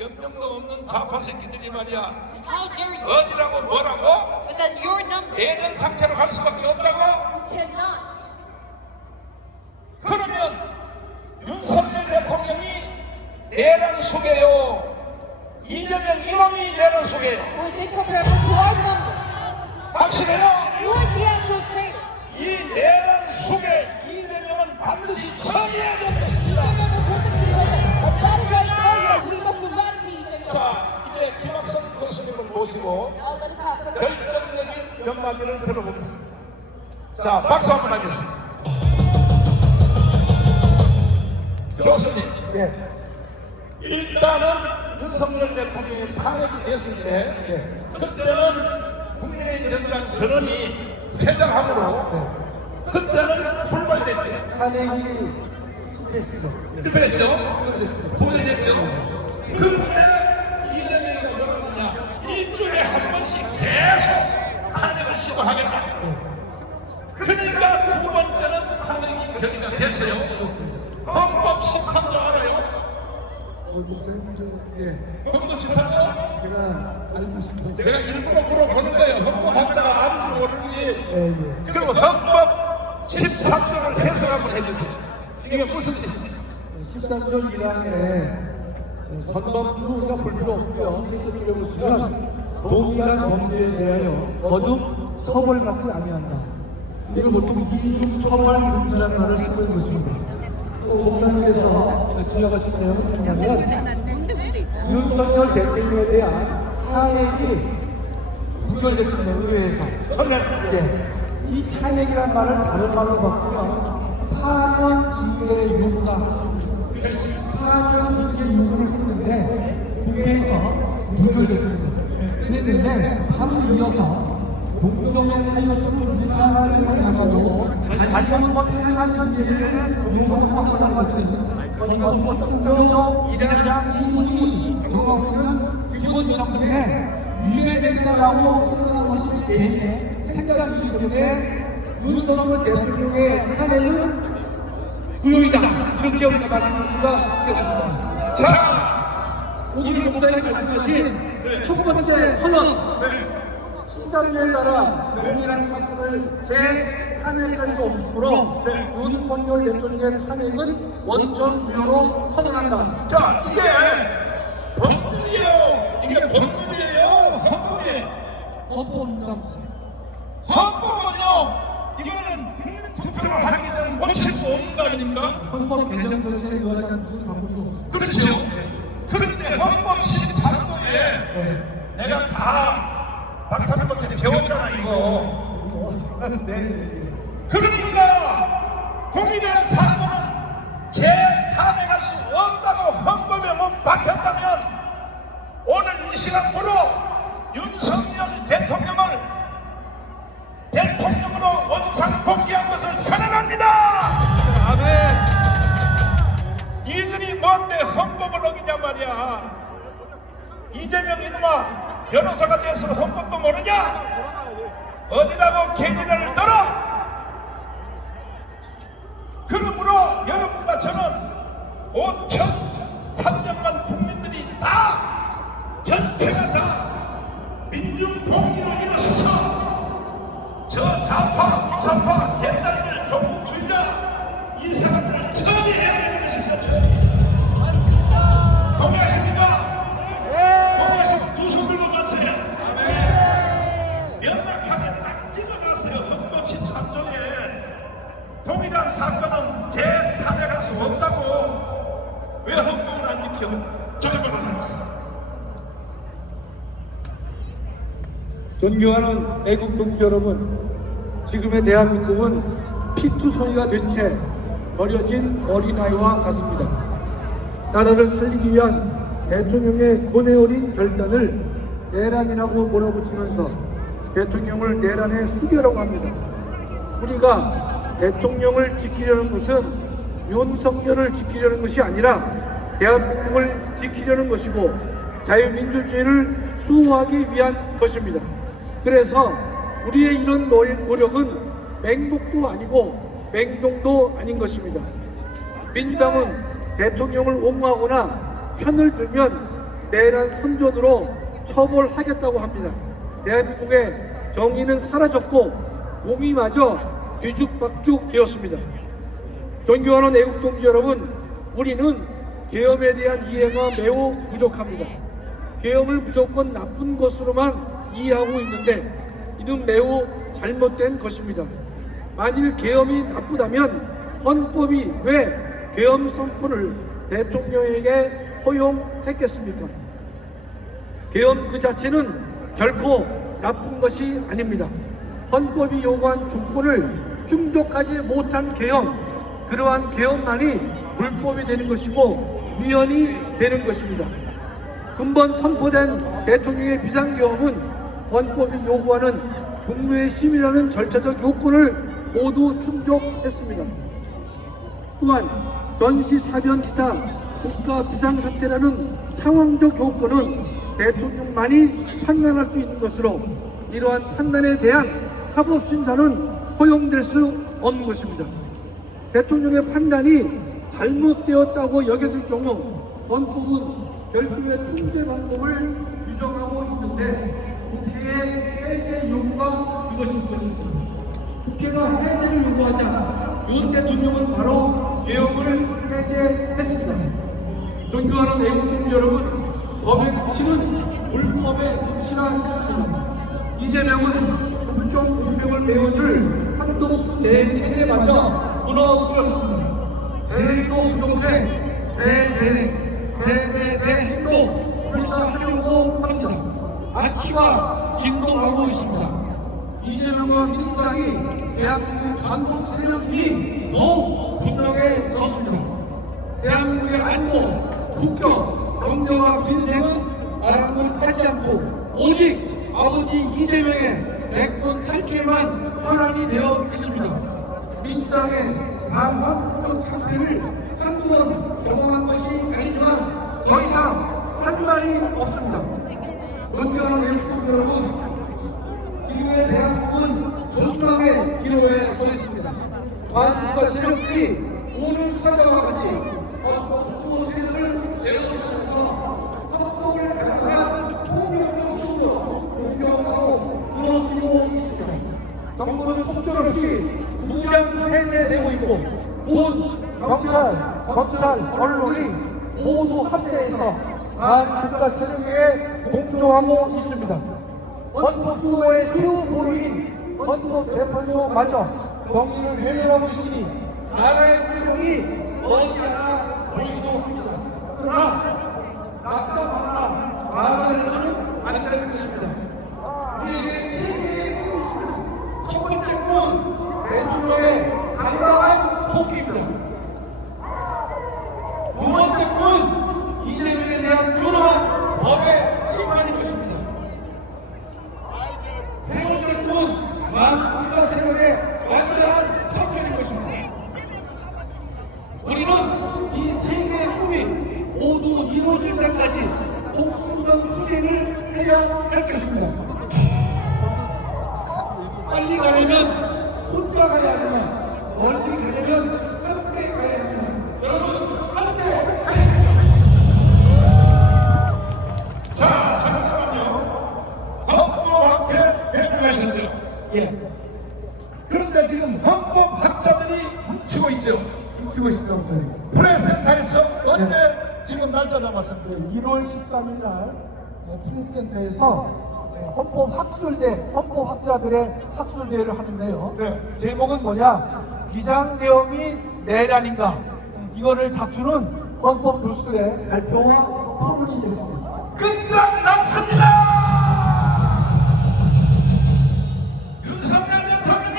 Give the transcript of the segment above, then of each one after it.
연명도 없는 좌파 새끼들이 말이야. How dare you? 어디라고 뭐라고? And that your number 예전 상태로 갈 수밖에 없다고? you cannot. 그러면 윤석열 대통령이 내란 속에요. 이재명 이놈이 내란 속에요. Who is incorporeable to our number? 확실해요? You are the actual traitor. 이 내란 속에 이재명은 반드시 처리해야 되는 것입니다. That is why I tell you that we must eradicate each other. 자, 이제 김학성 교수님을 모시고 Now let us have a 결정적인 몇 마디를 들어보겠습니다. 자, 박수 한번 하겠습니다. 교수님, 예, 일단은 윤석열 대통령이 탄핵이 됐을 때 그때는 국민의힘 정당 전원이 퇴장함으로 그때는 불발됐죠. 탄핵이 실패했습니다. 실패했죠? 불발됐죠? 그런데 이재명이가 뭐라고 하느냐, 일주일에 한 번씩 계속 탄핵을 시도하겠다. 그러니까 두 번째는 탄핵이 결의가 됐어요. 헌법 13조 알아요? 목사님, 예, 헌법 13조? 제가 알고 있습니다. 내가 일부러 물어보는 거예요. 헌법 한자가 아는지 모르는지. 예, 예. 그럼 헌법 13조를 해석 한번 해주세요. 이게 무슨 뜻입니까? 13조 1항에 전반부가 볼 필요 없고요. 실제 쪽에 보시면 동일한 범죄에 대하여 거듭 처벌받지 아니한다. 이걸 보통 이중 처벌 금지라는 말을 쓰고 있는 것입니다. 또 목사님께서 지적하신 내용은 뭐냐면 윤석열 대통령에 대한 탄핵이 무결됐습니다. 의회에서. 예. 이 탄핵이란 말을 다른 말로 바꾸면 파면 징계 요구가 파면 징계 요구를 했는데 국회에서 무결됐습니다. 그랬는데 바로 이어서 동경의 사유였던 부산을 가지고 다시 한번 탄핵하는 일을 요구하고 나왔습니다. 그리고 동경적 이대장 이분이 정부는 기본 정책에 위배된다라고 생각하는 것이 개인의 생각이기 때문에 윤석열 대통령의 탄핵은 구요이다, 이렇게 우리가 말씀드릴 수가 있겠습니다. 자, 오늘 목사님 말씀하신 첫 번째 선언, 신자료에 따라 동일한 사건을 재탄핵할 수 없으므로 윤석열 대통령의 탄핵은 원천 무효로 선언한다. 자, 이게 법률이에요. 이게 법률이에요. 헌법이에요. 헌법입니다. 헌법은요, 이거는 국민 투표를 하기 전에 고칠 수 없는 거 아닙니까? 헌법 개정 자체에 의하지 않고서 바꿀 수 없습니다. 그렇죠. 그런데 헌법 13조에 내가 다 박사님한테 배웠잖아, 이거. 네. 그러니까 국민의 사고는 재탄핵할 수 없다고 헌법에 못 박혔다면 오늘 이 시간부로 윤석열 대통령을 대통령으로 원상복귀한 것을 선언합니다. 이들이 뭔데 헌법을 어기냐 말이야. 이재명 이놈아, 변호사가 돼서 헌법도 모르냐? 어디라고 개인을 들어? 그러므로 여러분과 저는 5,300만 국민들이 다, 전체가 다 민중봉기로 일어서서 저 좌파, 우사파, 옛날들 종북주의자 이 사람들을 처리해야 되는 것입니다. 동의하십니까? 동의하시면 두 손 들고 가세요. 명확하게 딱 찍어놨어요. 헌법 13조에 동일한 사건은 재탄핵할 수 없다고. 왜 헌법을 안 지켜? 저걸 안 하겠어. 존경하는 애국 동지 여러분, 지금의 대한민국은 피투성이가 된 채 버려진 어린아이와 같습니다. 나라를 살리기 위한 대통령의 고뇌 어린 결단을 내란이라고 몰아붙이면서 대통령을 내란에 수교라고 합니다. 우리가 대통령을 지키려는 것은 윤석열을 지키려는 것이 아니라 대한민국을 지키려는 것이고 자유민주주의를 수호하기 위한 것입니다. 그래서 우리의 이런 노력은 맹목도 아니고 맹종도 아닌 것입니다. 민주당은 대통령을 옹호하거나 편을 들면 내란 선전으로 처벌하겠다고 합니다. 대한민국의 정의는 사라졌고 공의마저 뒤죽박죽 되었습니다. 존경하는 애국동지 여러분, 우리는 계엄에 대한 이해가 매우 부족합니다. 계엄을 무조건 나쁜 것으로만 이해하고 있는데 이는 매우 잘못된 것입니다. 만일 계엄이 나쁘다면 헌법이 왜 계엄 선포를 대통령에게 허용했겠습니까? 계엄 그 자체는 결코 나쁜 것이 아닙니다. 헌법이 요구한 조건을 충족하지 못한 계엄, 그러한 계엄만이 불법이 되는 것이고 위헌이 되는 것입니다. 근본 선포된 대통령의 비상계엄은 헌법이 요구하는 국무의 심의라는 절차적 요건을 모두 충족했습니다. 또한 전시, 사변, 기타 국가 비상사태라는 상황적 요건은 대통령만이 판단할 수 있는 것으로 이러한 판단에 대한 사법심사는 허용될 수 없는 것입니다. 대통령의 판단이 잘못되었다고 여겨질 경우 헌법은 별도의 통제 방법을 규정하고 있는데 국회의 해제 요구가 이것일 것입니다. 국회가 해제를 요구하자 윤 대통령은 바로 계엄을 해제했습니다. 존경하는 애국민 여러분, 법의 극치는 불법의 극치라 했습니다. 이재명은 국정 공백을 메워줄 한독수 대책에 맞아 무너뜨렸습니다. 대행도 부족해 대행도 불사하려고 합니다. 아치가 진동하고 있습니다. 이재명과 민주당이 대한민국 전국 세력이 더욱 분명해졌습니다. 대한민국의 안보, 국격, 경제와 민생은 아랑곳하지 않고 오직 아버지 이재명의 대권 탈취에만 환원이 되어 있습니다. 민주당의 강화국적 상태를 한두 번 경험한 것이 아니지만 더 이상 할 말이 없습니다. 존경하는 애국민 여러분, 지금의 대한민국은 전망의 기로에 서 있습니다. 반국가 세력들이 오는 사자와 같이 헌법 수호세를 내어주면서 헌법을 가장한 폭력적 힘으로 공격하고 무너뜨리고 있습니다. 정부는 속절없이 무장 해제되고 있고 군, 경찰, 검찰, 언론이 모두 합세해서 반국가 세력에 동조하고 있습니다. 헌법 수호의 최후 보루인 헌법재판소마저 정의를 외면하고 있으니 나라의 운명이 머지않아 보이기도 합니다. 그러나 낙담하거나 좌절해서는 안 될 것입니다. 우리에게 세 개의 꿈이 있습니다. 첫 번째 꿈은 대통령의 당당한 복귀입니다. 두 번째 꿈은 이재명에 대한 유능한 법의 심판인 것입니다. 세 번째 꿈은 만국가 세력의 완전한 척결인 것입니다. 우리는 이 세 개의 꿈이 모두 이루어질 때까지 목숨 건 투쟁을 해야 할 것입니다. 빨리 가려면 혼자 가야 하지만 멀리 가려면 함께 가야 합니다. 여러분 함께 가십시오. 자, 잠깐만요. 헌법학회 배정하셨죠? 예, 그런데 지금 헌법학자들이 뭉치고 있죠. 뭉치고 있습니다, 목사님. 프레스센터에서 언제 지금 날짜 잡았습니다. 1월 13일 날 프레스센터에서 헌법 학술대, 헌법학자들의 학술대회를 하는데요. 네. 제목은 뭐냐? 비상계엄이 내란인가? 이거를 다투는 헌법 교수들의 발표와 토론이 있습니다. 끝장났습니다! 윤석열 대통령이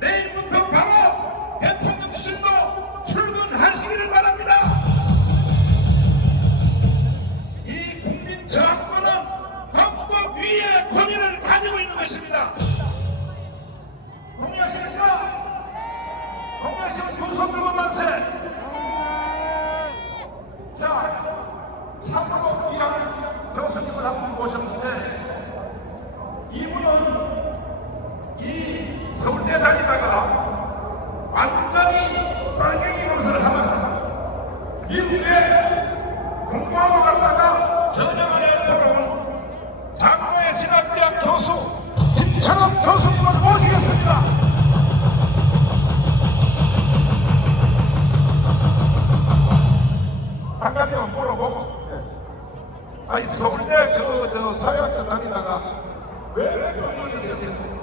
내일부터 바로 대통령실로 출근하시기를 바랍니다. 이 국민 저항권은 헌법 위의 권위를 가지고 있는 것입니다. 동의하시겠죠? 동의하시면 두 손 들고 만세! 자, 참으로 귀한 교수님을 한 분 모셨는데 이분은 이 서울대 다니다가 완전히 빨갱이 노릇을 하다가 미국에 공부하러 갔다가 이처럼 교수님을 모시겠습니다. 한 가지만 물어보고, 아니 서울대 저 사회학교 다니다가 왜 교수님이 되세요?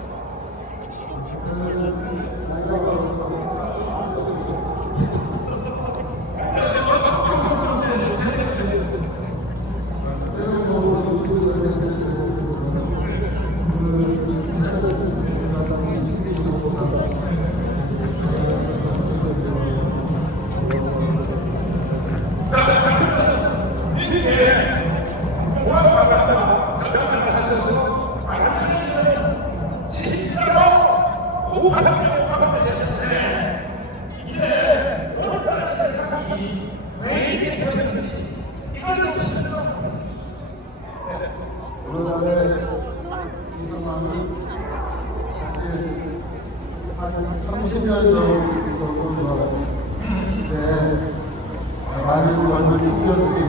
오늘날의 이 상황이 사실 한 30년 정도 돌아가는 시대에 많은 젊은 청년들이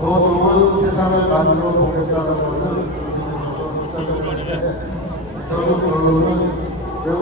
더 좋은 세상을 만들어 보겠다는 것을 시작했는데 저도 결론은 매우